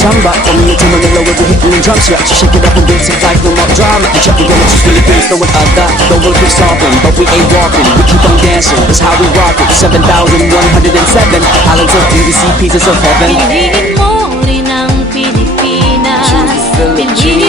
samba. From here to Manila with the hitting and drum set. Shake it up and dance it like no more drama. And check it out, just Philippines, throw it out that. Throw it with something, but we ain't walking. We keep on dancing, that's how we rock it. 7,107 islands of beauty, see pieces of heaven. Piliin mo rin ang Pilipinas. Pilipinas.